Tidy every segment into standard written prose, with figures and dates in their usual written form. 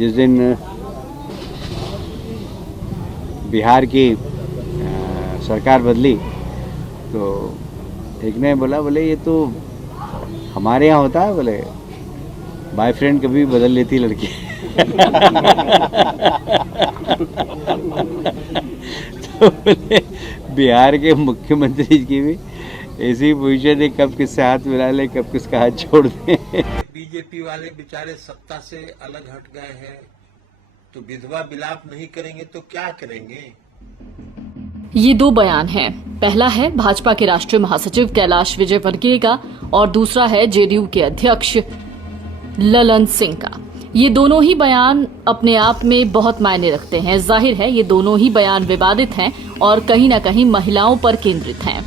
जिस दिन बिहार की सरकार बदली तो एक ने बोला, बोले ये तो हमारे यहाँ होता है, बोले बॉयफ्रेंड कभी बदल लेती लड़की। तो बोले बिहार के मुख्यमंत्री की भी ऐसी पोजीशन है, कब किससे हाथ मिला ले, कब किसका हाथ छोड़ दे। बीजेपी वाले बेचारे सत्ता से अलग हट गए हैं, तो विधवा विलाप नहीं करेंगे तो क्या करेंगे। ये दो बयान हैं। पहला है भाजपा के राष्ट्रीय महासचिव कैलाश विजयवर्गीय का और दूसरा है जेडीयू के अध्यक्ष ललन सिंह का। ये दोनों ही बयान अपने आप में बहुत मायने रखते हैं। जाहिर है ये दोनों ही बयान विवादित हैं और कहीं न कहीं महिलाओं पर केंद्रित हैं।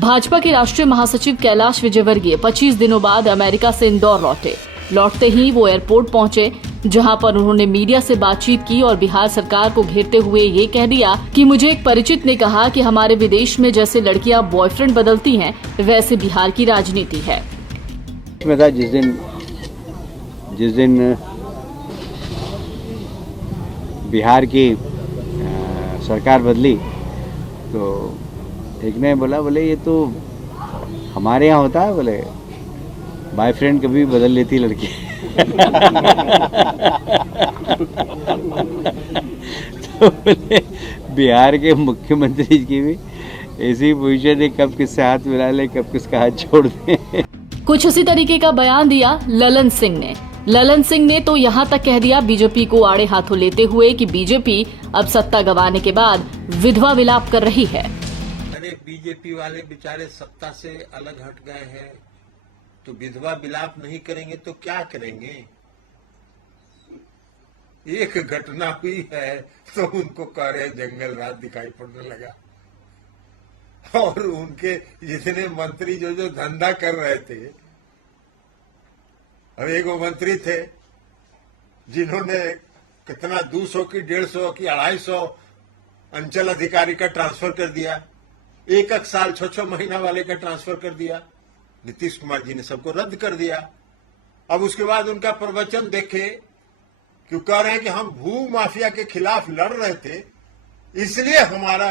भाजपा के राष्ट्रीय महासचिव कैलाश विजयवर्गीय 25 दिनों बाद अमेरिका से इंदौर लौटे। लौटते ही वो एयरपोर्ट पहुंचे, जहां पर उन्होंने मीडिया से बातचीत की और बिहार सरकार को घेरते हुए ये कह दिया कि मुझे एक परिचित ने कहा कि हमारे विदेश में जैसे लड़कियां बॉयफ्रेंड बदलती हैं, वैसे बिहार की राजनीति है। जिस दिन बिहार की सरकार बदली तो एक ने बोला, बोले ये तो हमारे यहाँ होता है, बोले बॉयफ्रेंड कभी बदल लेती लड़की। तो बोले बिहार के मुख्यमंत्री की भी ऐसी पोजीशन है, कब किससे हाथ मिला ले, कब किसका हाथ छोड़ दे। कुछ इसी तरीके का बयान दिया ललन सिंह ने। ललन सिंह ने तो यहाँ तक कह दिया बीजेपी को आड़े हाथों लेते हुए कि बीजेपी अब सत्ता गंवाने के बाद विधवा विलाप कर रही है। अरे बीजेपी वाले बेचारे सत्ता से अलग हट गए हैं, तो विधवा विलाप नहीं करेंगे तो क्या करेंगे। एक घटना हुई है तो उनको कह रहे जंगल रात दिखाई पड़ने लगा, और उनके जितने मंत्री जो धंधा कर रहे थे, अब एक वो मंत्री थे जिन्होंने कितना 200 की 150 की 250 अंचल अधिकारी का ट्रांसफर कर दिया, एक साल 6 महीना वाले का ट्रांसफर कर दिया। नीतीश कुमार जी ने सबको रद्द कर दिया। अब उसके बाद उनका प्रवचन देखे कि कह रहे हैं कि हम भू माफिया के खिलाफ लड़ रहे थे, इसलिए हमारा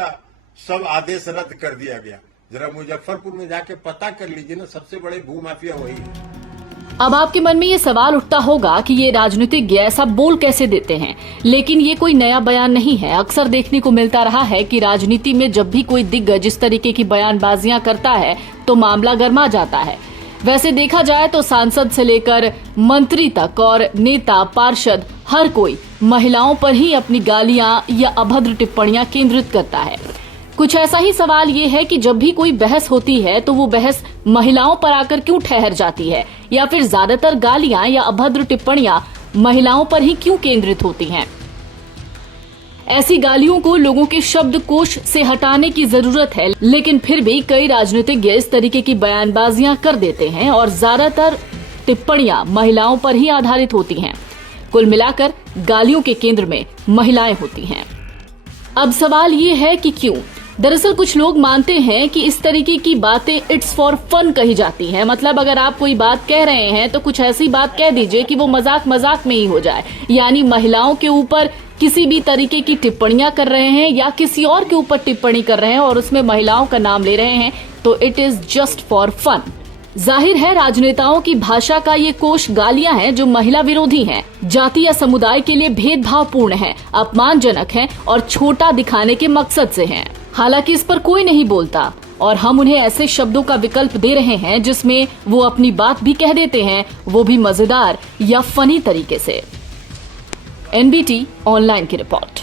सब आदेश रद्द कर दिया गया। जरा मुजफ्फरपुर में जाके पता कर लीजिए ना, सबसे बड़े भू माफिया वही है। अब आपके मन में ये सवाल उठता होगा कि ये राजनीतिज्ञ ऐसा बोल कैसे देते हैं, लेकिन ये कोई नया बयान नहीं है। अक्सर देखने को मिलता रहा है कि राजनीति में जब भी कोई दिग्गज इस तरीके की बयानबाजियां करता है तो मामला गर्मा जाता है। वैसे देखा जाए तो सांसद से लेकर मंत्री तक और नेता पार्षद हर कोई महिलाओं पर ही अपनी गालियां या अभद्र टिप्पणियां केंद्रित करता है। कुछ ऐसा ही सवाल ये है कि जब भी कोई बहस होती है तो वो बहस महिलाओं पर आकर क्यों ठहर जाती है, या फिर ज्यादातर गालियां या अभद्र टिप्पणियां महिलाओं पर ही क्यों केंद्रित होती हैं। ऐसी गालियों को लोगों के शब्दकोश से हटाने की जरूरत है, लेकिन फिर भी कई राजनीतिज्ञ इस तरीके की बयानबाजियां कर देते हैं और ज्यादातर टिप्पणियां महिलाओं पर ही आधारित होती हैं। कुल मिलाकर गालियों के केंद्र में महिलाएं होती हैं। अब सवाल ये है कि क्यों। दरअसल कुछ लोग मानते हैं कि इस तरीके की बातें इट्स फॉर फन कही जाती हैं। मतलब अगर आप कोई बात कह रहे हैं तो कुछ ऐसी बात कह दीजिए कि वो मजाक मजाक में ही हो जाए, यानी महिलाओं के ऊपर किसी भी तरीके की टिप्पणियां कर रहे हैं या किसी और के ऊपर टिप्पणी कर रहे हैं और उसमें महिलाओं का नाम ले रहे हैं, तो it is just for fun. जाहिर है राजनेताओं की भाषा का ये कोश गालियां हैं जो महिला विरोधी हैं, जाति या समुदाय के लिए भेदभावपूर्ण हैं, अपमानजनक हैं और छोटा दिखाने के मकसद से हैं। हालांकि इस पर कोई नहीं बोलता और हम उन्हें ऐसे शब्दों का विकल्प दे रहे हैं जिसमें वो अपनी बात भी कह देते हैं, वो भी मजेदार या फनी तरीके से। एनबीटी ऑनलाइन की रिपोर्ट।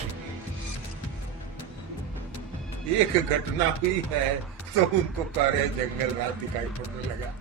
एक घटना हुई है तो उनको कह रहे जंगल रात दिखाई पड़ने लगा।